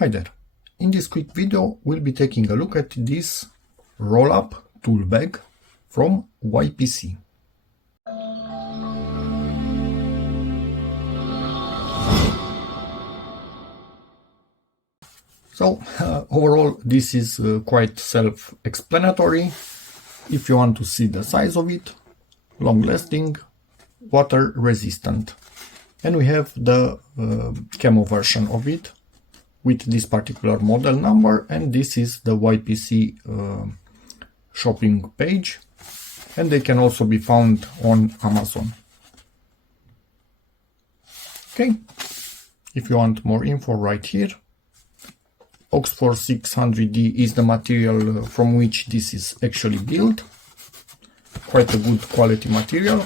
Hi there. In this quick video we'll be taking a look at this roll-up tool bag from YPC. So overall this is quite self-explanatory. If you want to see the size of it, long-lasting, water-resistant. And we have the camo version of it with this particular model number, and this is the YPC shopping page, and they can also be found on Amazon. Okay, if you want more info, right here. Oxford 600D is the material from which this is actually built. Quite a good quality material.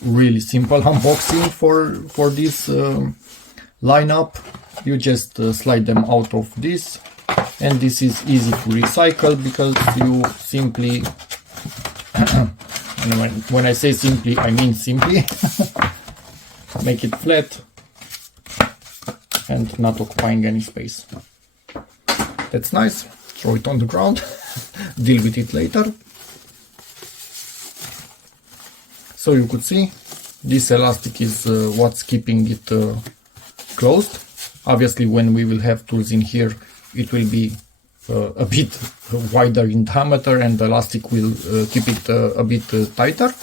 Really simple unboxing for this lineup. You just slide them out of this, and this is easy to recycle because you simply and when I say simply, I mean simply make it flat and not occupying any space. That's nice. Throw it on the ground. Deal with it later. So you could see this elastic is what's keeping it closed. Obviously when we will have tools in here it will be a bit wider in diameter and the elastic will keep it a bit tighter.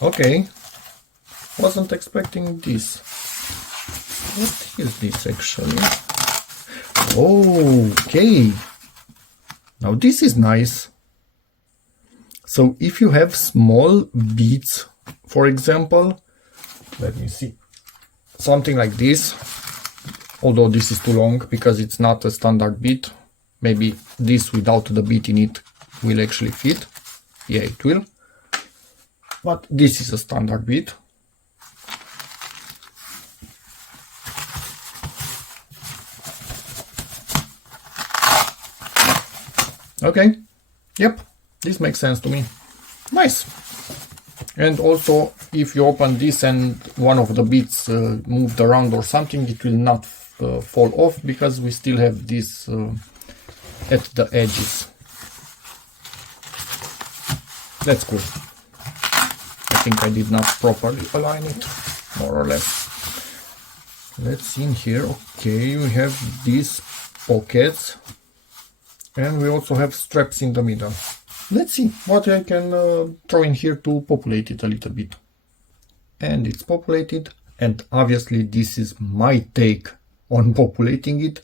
Okay, wasn't expecting this. What is this actually? Okay, now this is nice. So if you have small beads, for example, let me see, something like this, although this is too long because it's not a standard bead, maybe this without the bead in it will actually fit. Yeah, it will. But this is a standard bead. Okay, yep. This makes sense to me. Nice. And also, if you open this and one of the beads moved around or something, it will not fall off because we still have this at the edges. That's cool. I think I did not properly align it, more or less. Let's see in here. Okay, we have these pockets. And we also have straps in the middle. Let's see what I can throw in here to populate it a little bit. And it's populated, and obviously this is my take on populating it.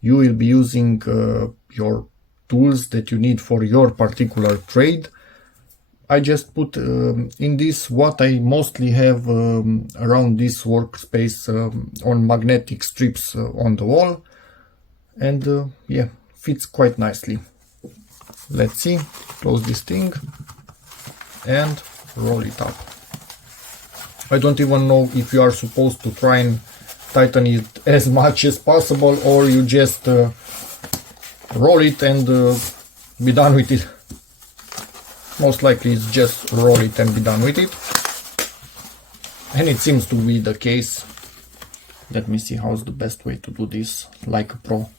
You will be using your tools that you need for your particular trade. I just put in this what I mostly have around this workspace on magnetic strips on the wall, and yeah, fits quite nicely. Let's see, close this thing and roll it up. I don't even know if you are supposed to try and tighten it as much as possible, or you just roll it and be done with it. Most likely it's just roll it and be done with it. And it seems to be the case. Let me see how's the best way to do this, like a pro.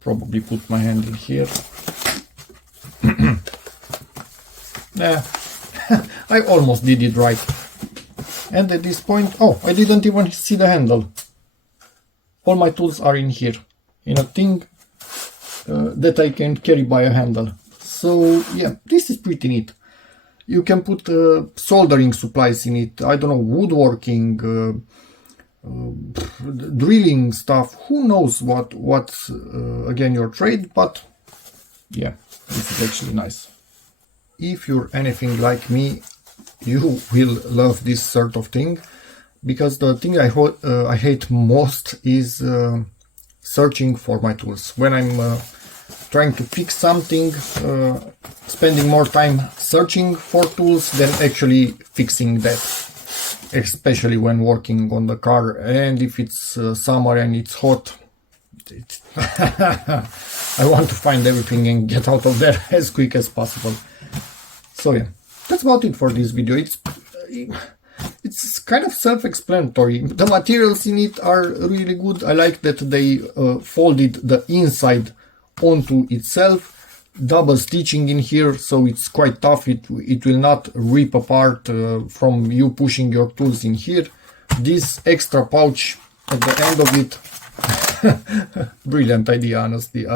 Probably put my hand in here. Yeah, I almost did it right. And at this point, oh, I didn't even see the handle. All my tools are in here, in a thing that I can carry by a handle. So yeah, this is pretty neat. You can put soldering supplies in it, I don't know, woodworking, drilling stuff, who knows what's again your trade, but yeah, this is actually nice. If you're anything like me, you will love this sort of thing, because the thing I hate most is searching for my tools. When I'm trying to fix something, spending more time searching for tools than actually fixing that. Especially when working on the car, and if it's summer and it's hot, I want to find everything and get out of there as quick as possible. So yeah, that's about it for this video. it's kind of self-explanatory. The materials in it are really good. I like that they folded the inside onto itself. Double stitching in here, so it's quite tough. It will not rip apart from you pushing your tools in here. This extra pouch at the end of it, brilliant idea, honestly.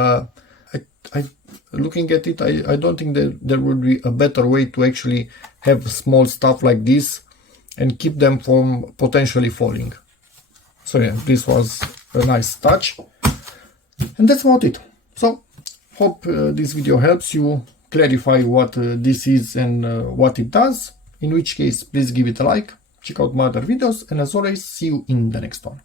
Looking at it, I don't think that there would be a better way to actually have small stuff like this and keep them from potentially falling. So yeah, this was a nice touch, and that's about it. So hope this video helps you clarify what this is and what it does. In which case, please give it a like, check out my other videos, and as always, see you in the next one.